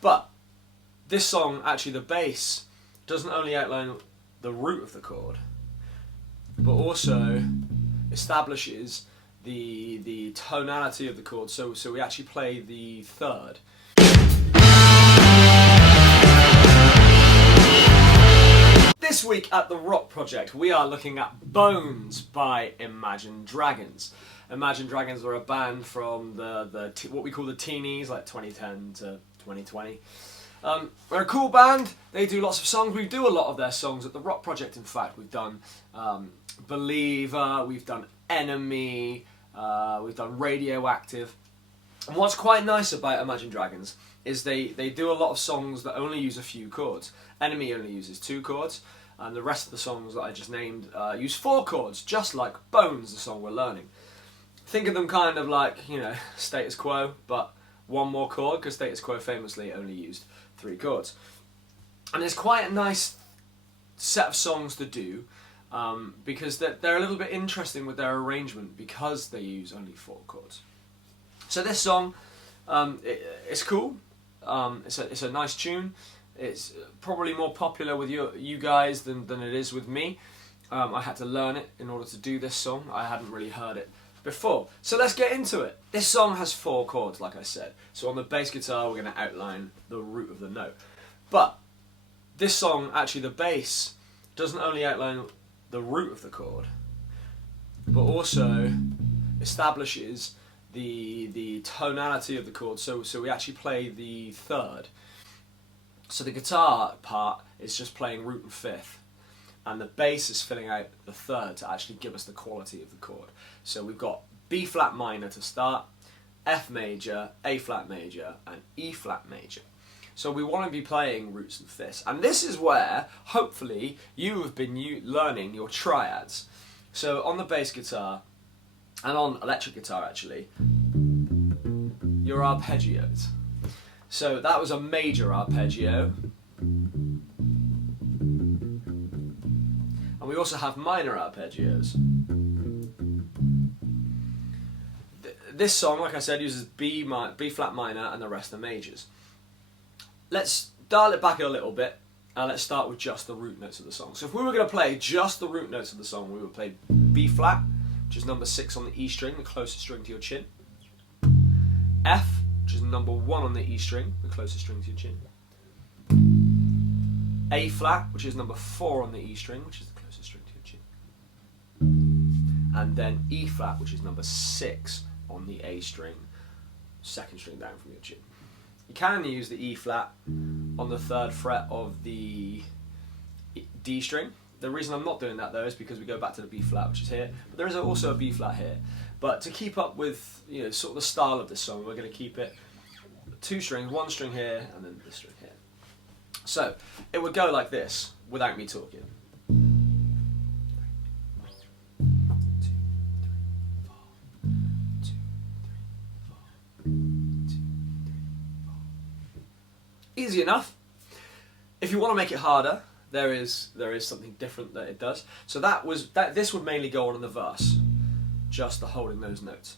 But this song, actually the bass, doesn't only outline the root of the chord, but also establishes the tonality of the chord. So we actually play the third. This week at The Rock Project, we are looking at Bones by Imagine Dragons. Imagine Dragons are a band from what we call the teenies, like 2010 to 2020. They're a cool band. They do lots of songs. We do a lot of their songs at The Rock Project. In fact, we've done Believer, we've done Enemy, we've done Radioactive. And what's quite nice about Imagine Dragons is they do a lot of songs that only use a few chords. Enemy only uses 2 chords, and the rest of the songs that I just named use 4 chords, just like Bones, the song we're learning. Think of them kind of like, you know, Status Quo, but 1 more chord, because Status Quo famously only used 3 chords. And it's quite a nice set of songs to do, because they're a little bit interesting with their arrangement because they use only 4 chords. So this song, it's cool. It's a nice tune. It's probably more popular with you guys than it is with me. I had to learn it in order to do this song. I hadn't really heard it before. So let's get into it. This song has 4 chords, like I said. So on the bass guitar, we're going to outline the root of the note. But this song, actually the bass, doesn't only outline the root of the chord, but also establishes the tonality of the chord. So we actually play the third. So the guitar part is just playing root and fifth, and the bass is filling out the third to actually give us the quality of the chord. So we've got B flat minor to start, F major, A flat major, and E flat major. So we want to be playing roots and fifths, and this is where hopefully you have been learning your triads. So on the bass guitar and on electric guitar, actually, your arpeggios. So that was a major arpeggio, and we also have minor arpeggios. This song, like I said, uses B flat minor, and the rest are majors. Let's dial it back a little bit, and let's start with just the root notes of the song. So if we were going to play just the root notes of the song, we would play B flat, which is number 6 on the E string, the closest string to your chin. F, which is number 1 on the E string, the closest string to your chin. A flat, which is number 4 on the E string, which is the closest string to your chin. And then E flat, which is number 6 on the A string, 2nd string down from your chin. You can use the E flat on the 3rd fret of the D string. The reason I'm not doing that though is because we go back to the B flat, which is here, but there is also a B flat here. But to keep up with, you know, sort of the style of this song, we're going to keep it 2 strings, 1 string here, and then this string here. So it would go like this without me talking. Easy enough. If you want to make it harder, there is something different that it does. So this would mainly go on in the verse, just the holding those notes.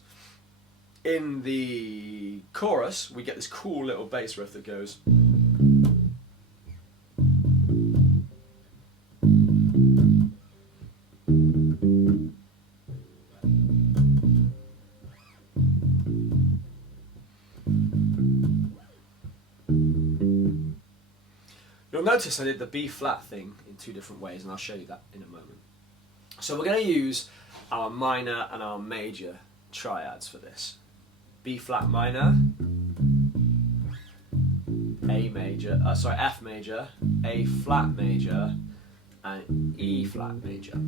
In the chorus, we get this cool little bass riff that goes. You'll notice I did the B flat thing in 2 different ways, and I'll show you that in a moment. So we're going to use our minor and our major triads for this. B flat minor, F major, A flat major, and E flat major.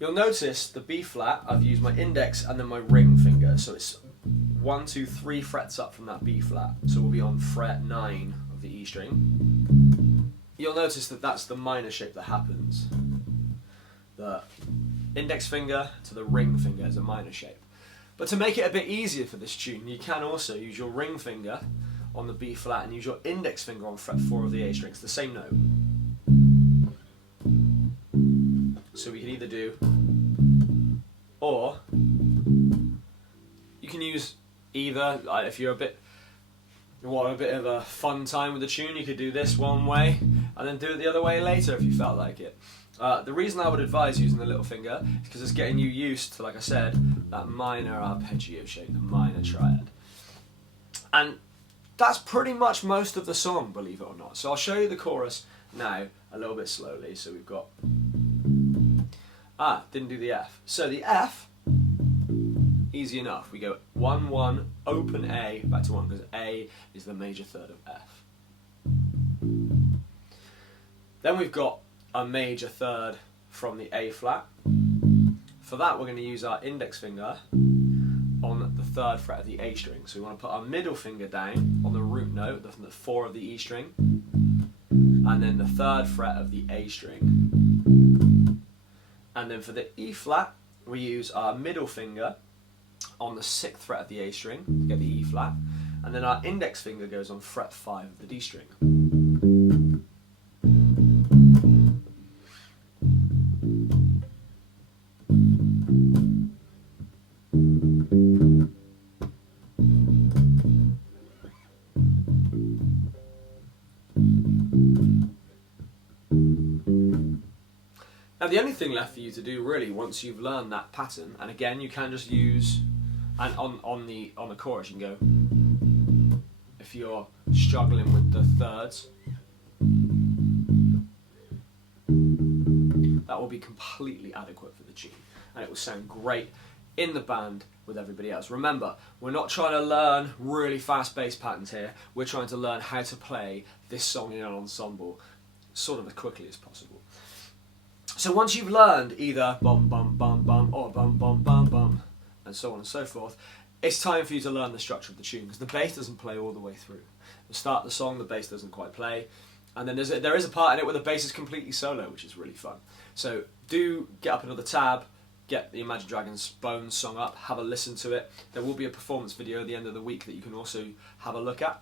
You'll notice the B flat, I've used my index and then my ring finger, so it's 1, 2, 3 frets up from that B flat, so we'll be on fret 9 of the E string. You'll notice that that's the minor shape that happens. The index finger to the ring finger is a minor shape. But to make it a bit easier for this tune, you can also use your ring finger on the B flat and use your index finger on fret 4 of the A string. It's the same note. So we can either do, or you can use either, if you're a bit want a bit of a fun time with the tune, you could do this one way and then do it the other way later if you felt like it. The reason I would advise using the little finger is because it's getting you used to, like I said, that minor arpeggio shape, the minor triad. And that's pretty much most of the song, believe it or not. So I'll show you the chorus now a little bit slowly. So we've got, didn't do the F. So the F, easy enough. We go 1, 1, open A, back to 1, because A is the major third of F. Then we've got a major third from the A flat. For that we're going to use our index finger on the 3rd fret of the A string. So we want to put our middle finger down on the root note, the 4 of the E string, and then the 3rd fret of the A string. And then for the E flat, we use our middle finger on the 6th fret of the A string to get the E flat, and then our index finger goes on fret 5 of the D string. Now the only thing left for you to do really once you've learned that pattern, and again you can just use, and on the chorus you can go, if you're struggling with the thirds, that will be completely adequate for the tune, and it will sound great in the band with everybody else. Remember, we're not trying to learn really fast bass patterns here, we're trying to learn how to play this song in an ensemble sort of as quickly as possible. So once you've learned either bum bum bum bum or bum bum bum bum and so on and so forth, it's time for you to learn the structure of the tune, because the bass doesn't play all the way through. The start of the song, the bass doesn't quite play, and then there is a part in it where the bass is completely solo, which is really fun. So do get up another tab, get the Imagine Dragons Bones song up, have a listen to it. There will be a performance video at the end of the week that you can also have a look at.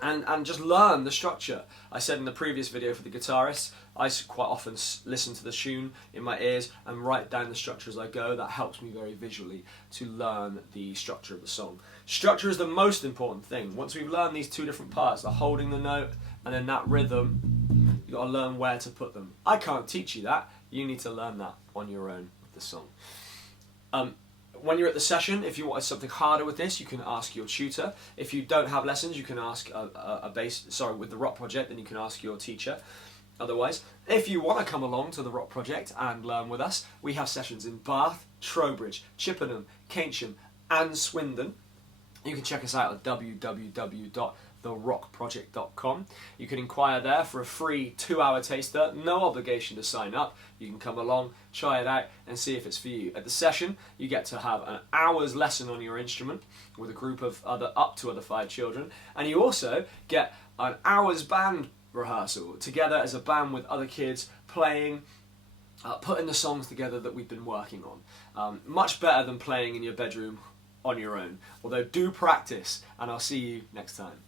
And just learn the structure. I said in the previous video for the guitarists, I quite often listen to the tune in my ears and write down the structure as I go. That helps me very visually to learn the structure of the song. Structure is the most important thing. Once we've learned these two different parts, the holding the note and then that rhythm, you've got to learn where to put them. I can't teach you that. You need to learn that on your own with the song. When you're at the session, if you wanted something harder with this, you can ask your tutor. If you don't have lessons, you can ask with the Rock Project, then you can ask your teacher. Otherwise, if you want to come along to the Rock Project and learn with us, we have sessions in Bath, Trowbridge, Chippenham, Keynsham and Swindon. You can check us out at www.therockproject.com. You can inquire there for a free 2-hour taster, no obligation to sign up. You can come along, try it out and see if it's for you. At the session, you get to have an hour's lesson on your instrument with a group of up to 5 children, and you also get an hour's band rehearsal together as a band with other kids playing, putting the songs together that we've been working on. Much better than playing in your bedroom on your own. Although do practice, and I'll see you next time.